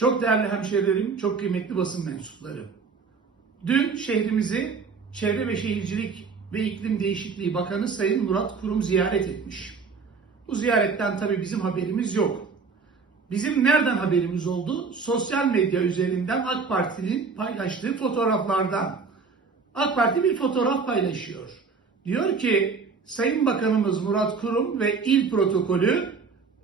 Çok değerli hemşehrilerim, çok kıymetli basın mensupları. Dün şehrimizi Çevre ve Şehircilik ve İklim Değişikliği Bakanı Sayın Murat Kurum ziyaret etmiş. Bu ziyaretten tabii bizim haberimiz yok. Bizim nereden haberimiz oldu? Sosyal medya üzerinden AK Parti'nin paylaştığı fotoğraflardan. AK Parti bir fotoğraf paylaşıyor. Diyor ki Sayın Bakanımız Murat Kurum ve il protokolü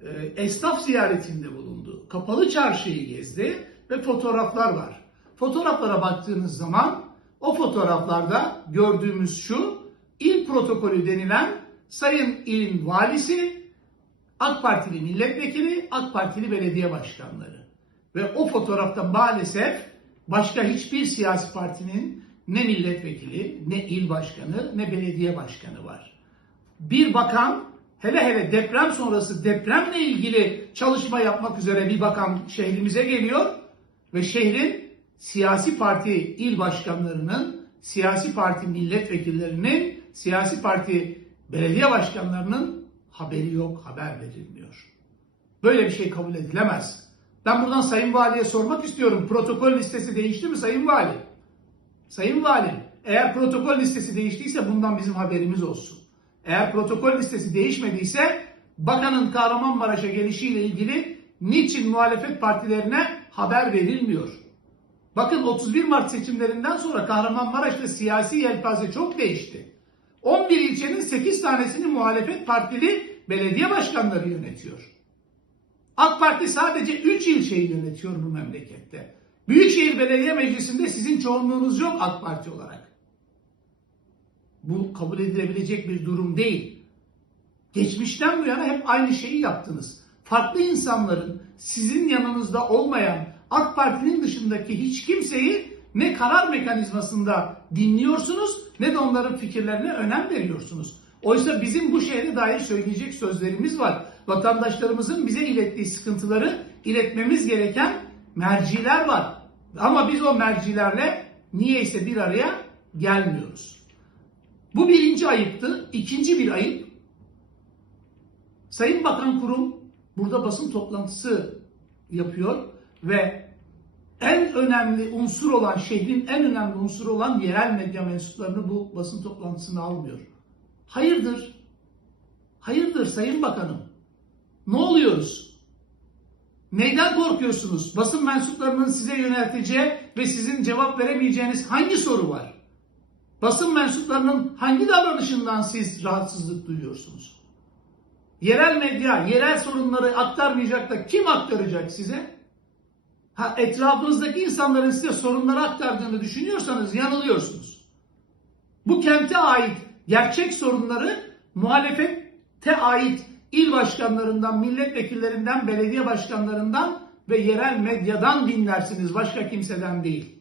e, esnaf ziyaretinde bulundu. Kapalı çarşıyı gezdi ve fotoğraflar var. Fotoğraflara baktığınız zaman o fotoğraflarda gördüğümüz şu il protokolü denilen Sayın ilin valisi, AK Partili milletvekili, AK Partili belediye başkanları. Ve o fotoğrafta maalesef başka hiçbir siyasi partinin ne milletvekili, ne il başkanı, ne belediye başkanı var. Bir bakan hele hele deprem sonrası depremle ilgili çalışma yapmak üzere bir bakan şehrimize geliyor ve şehrin siyasi parti il başkanlarının, siyasi parti milletvekillerinin, siyasi parti belediye başkanlarının haberi yok, haber verilmiyor. Böyle bir şey kabul edilemez. Ben buradan Sayın Vali'ye sormak istiyorum. Protokol listesi değişti mi Sayın Vali? Sayın Valim, eğer protokol listesi değiştiyse bundan bizim haberimiz olsun. Eğer protokol listesi değişmediyse bakanın Kahramanmaraş'a gelişiyle ilgili niçin muhalefet partilerine haber verilmiyor? Bakın 31 Mart seçimlerinden sonra Kahramanmaraş'ta siyasi yelpaze çok değişti. 11 ilçenin 8 tanesini muhalefet partili belediye başkanları yönetiyor. AK Parti sadece 3 ilçeyi yönetiyor bu memlekette. Büyükşehir Belediye Meclisi'nde sizin çoğunluğunuz yok AK Parti olarak. Bu kabul edilebilecek bir durum değil. Geçmişten bu yana hep aynı şeyi yaptınız. Farklı insanların sizin yanınızda olmayan AK Parti'nin dışındaki hiç kimseyi ne karar mekanizmasında dinliyorsunuz ne de onların fikirlerine önem veriyorsunuz. Oysa bizim bu şehre dair söyleyecek sözlerimiz var. Vatandaşlarımızın bize ilettiği sıkıntıları iletmemiz gereken merciler var. Ama biz o mercilerle niyeyse bir araya gelmiyoruz. Bu birinci ayıptı. İkinci bir ayıp. Sayın Bakan Kurum burada basın toplantısı yapıyor ve en önemli unsur olan, şehrin en önemli unsuru olan yerel medya mensuplarını bu basın toplantısına almıyor. Hayırdır? Hayırdır Sayın Bakanım? Ne oluyoruz? Neyden korkuyorsunuz? Basın mensuplarının size yönelteceği ve sizin cevap veremeyeceğiniz hangi soru var? Basın mensuplarının hangi davranışından siz rahatsızlık duyuyorsunuz? Yerel medya, yerel sorunları aktarmayacak da kim aktaracak size? Ha, etrafınızdaki insanların size sorunları aktardığını düşünüyorsanız yanılıyorsunuz. Bu kente ait gerçek sorunları muhalefete ait il başkanlarından, milletvekillerinden, belediye başkanlarından ve yerel medyadan dinlersiniz. Başka kimseden değil.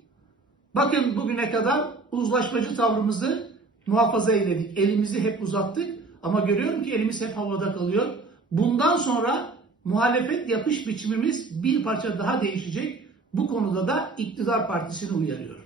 Bakın bugüne kadar uzlaşmacı tavrımızı muhafaza eyledik. Elimizi hep uzattık ama görüyorum ki elimiz hep havada kalıyor. Bundan sonra muhalefet yapış biçimimiz bir parça daha değişecek. Bu konuda da iktidar partisini uyarıyorum.